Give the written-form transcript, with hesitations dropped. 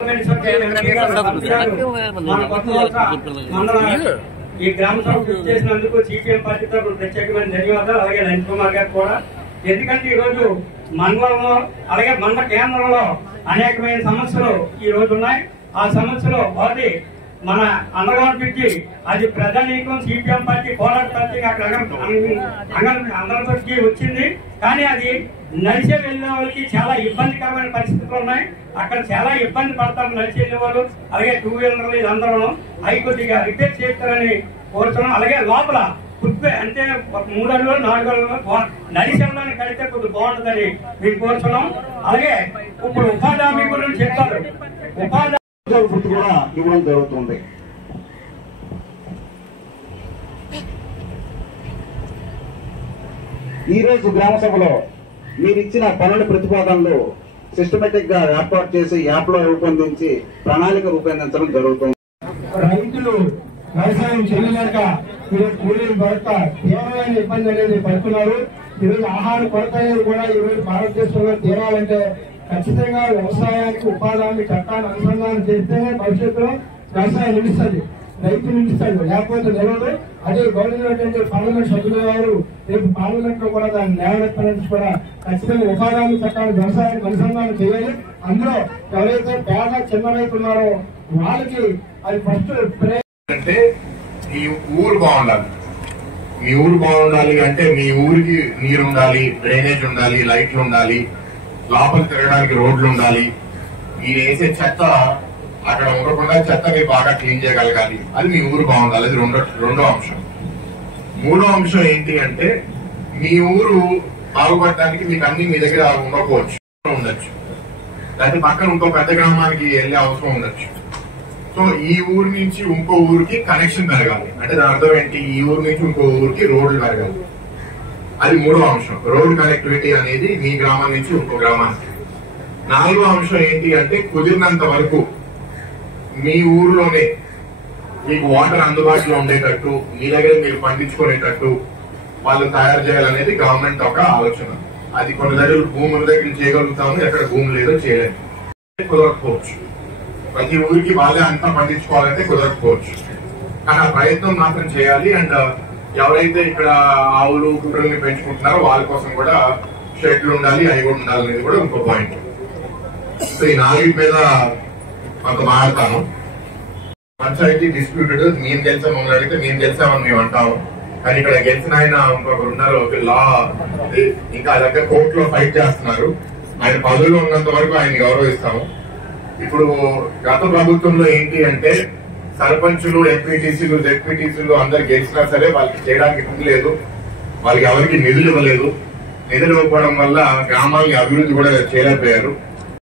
ఈ గ్రామ సభ కృషి చేసినందుకు సిపిఎం పార్టీ తరఫున ప్రత్యేకమైన ధన్యవాదాలు. అలాగే లంచ్ కుమార్ గారు కూడా. ఎందుకంటే ఈ రోజు మండలంలో అలాగే మండల కేంద్రంలో అనేకమైన సమస్యలు ఈ రోజు ఉన్నాయి. ఆ సమస్యలో ఒకటి మన అండర్గ్రౌండ్ బ్రిడ్జి, అది ప్రజానీకం సిపిఎం పార్టీ పోరాట పార్టీ అక్కడ అందరికీ వచ్చింది. కానీ అది నడిచే వెళ్ళిన వాళ్ళకి చాలా ఇబ్బందికరమైన పరిస్థితులు ఉన్నాయి. అక్కడ చాలా ఇబ్బంది పడతారు నడిచి వెళ్ళే వాళ్ళు. అలాగే టూ వీలర్లు ఇదందరూ అవి కొద్దిగా రిపేర్ చేస్తారని కోరుతున్నాం. అలాగే లోపల అంటే 3 అడుగులు 4 అడుగులు నడిచి వెళ్ళడానికి కడితే కొద్దిగా బాగుంటుందని మేము కోరుతున్నాం. అలాగే ఇప్పుడు ఉపాధి హామీ గురించి చెప్తారు. ఉపాధి కూడా ఇవ్వడం జరుగుతుంది. ఈ రోజు గ్రామ సభలో మీరిచ్చిన 12 ప్రతిపాదనలు సిస్టమేటిక్ గా ఏర్పాటు చేసి యాప్ లో రూపొందించి ప్రణాళిక రూపొందించడం జరుగుతుంది. రైతులు వ్యవసాయం చేయలేక ఈరోజు కూలీలు దొరక తీవ్రమైన ఇబ్బంది అనేది పడుతున్నారు. ఈరోజు ఆహార కొరత అనేది కూడా ఈరోజు భారతదేశంలో తీరాలంటే ఖచ్చితంగా వ్యవసాయానికి ఉపాధి హామీ చట్టాన్ని అనుసంధానం చేస్తేనే భవిష్యత్తులో వ్యవసాయం నిలుస్తుంది, రైతు నిలుస్తాడు, లేకపోతే నిలవదు. అదే గవర్నమెంట్ పార్లమెంట్ సభ్యుల వారు రేపు పార్లమెంట్ లో కూడా దాన్ని లేవనెత్తడానికి కూడా ఖచ్చితంగా ఉపాధి హామీ చట్టాన్ని వ్యవసాయానికి అనుసంధానం చేయాలి. అందులో ఎవరైతే పేద చిన్న రైతులు ఉన్నారో వాళ్ళకి అది ఫస్ట్ అంటే మీ ఊరు బాగుండాలి. మీ ఊరు బాగుండాలి అంటే మీ ఊరికి నీరు ఉండాలి, డ్రైనేజ్ ఉండాలి, లైట్లు ఉండాలి, లోపల తిరగడానికి రోడ్లు ఉండాలి. మీరు వేసే చెత్త అక్కడ ఉండకుండా చెత్తని బాగా క్లీన్ చేయగలగాలి. అది మీ ఊరు బాగుండాలి. అది రెండో అంశం. మూడో అంశం ఏంటి అంటే మీ ఊరు బాగుపడటానికి మీకు అన్ని మీ దగ్గర ఉండకపోవచ్చు, ఉండొచ్చు. లేకపోతే పక్కన ఇంకో పెద్ద గ్రామానికి వెళ్లే అవసరం ఉండొచ్చు. సో ఈ ఊరు నుంచి ఇంకో ఊరికి కనెక్షన్ పెరగాలి. అంటే దాని అర్థం ఏంటి? ఈ ఊరు నుంచి ఇంకో ఊరికి రోడ్లు పెరగాలి. అది మూడో అంశం. రోడ్ కనెక్టివిటీ అనేది మీ గ్రామం నుంచి ఇంకో గ్రామానికి. నాలుగో అంశం ఏంటి అంటే కుదిరినంత వరకు మీ ఊర్లోనే మీకు వాటర్ అందుబాటులో ఉండేటట్టు, మీ దగ్గర మీరు పండించుకునేటట్టు వాళ్ళు తయారు చేయాలనేది గవర్నమెంట్ ఒక ఆలోచన. అది కొన్ని దగ్గర భూముల దగ్గర చేయగలుగుతాము, ఎక్కడ భూమి లేదో చేయలేదు, కుదరకపోవచ్చు. ప్రతి ఊరికి వాళ్ళే అంతా పండించుకోవాలంటే కుదరకపోవచ్చు. కానీ ఆ ప్రయత్నం మాత్రం చేయాలి. అండ్ ఎవరైతే ఇక్కడ ఆవులు గుర్రెల్ని పెంచుకుంటున్నారో వాళ్ళ కోసం కూడా షెడ్లు ఉండాలి, అవి కూడా ఉండాలి అనేది కూడా ఇంకో పాయింట్. సో ఈ 4 మీద కొంత మాట్లాడతాను. పంచాయతీ డిస్ప్యూటెడ్, మేము గెలిచాం మమ్మల్ని అడిగితే మేము గెలిచామని మేము అంటాము. కానీ ఇక్కడ గెలిచిన ఆయన ఇంకొకరు ఉన్నారు, ఒక లా ఇంకా దగ్గర కోర్టులో ఫైట్ చేస్తున్నారు. ఆయన పదవిలో ఉన్నంత వరకు ఆయన గౌరవిస్తాము. ఇప్పుడు గత ప్రభుత్వంలో ఏంటి అంటే సర్పంచులు, ఎంపీటీసీలు, జెడ్పీటీసీలు అందరు గెలిచినా సరే వాళ్ళకి చేయడానికి నిధులు లేదు, వాళ్ళకి ఎవరికి నిధులు ఇవ్వలేదు. నిధులు ఇవ్వకపోవడం వల్ల గ్రామాలని అభివృద్ధి కూడా చేయలేకపోయారు.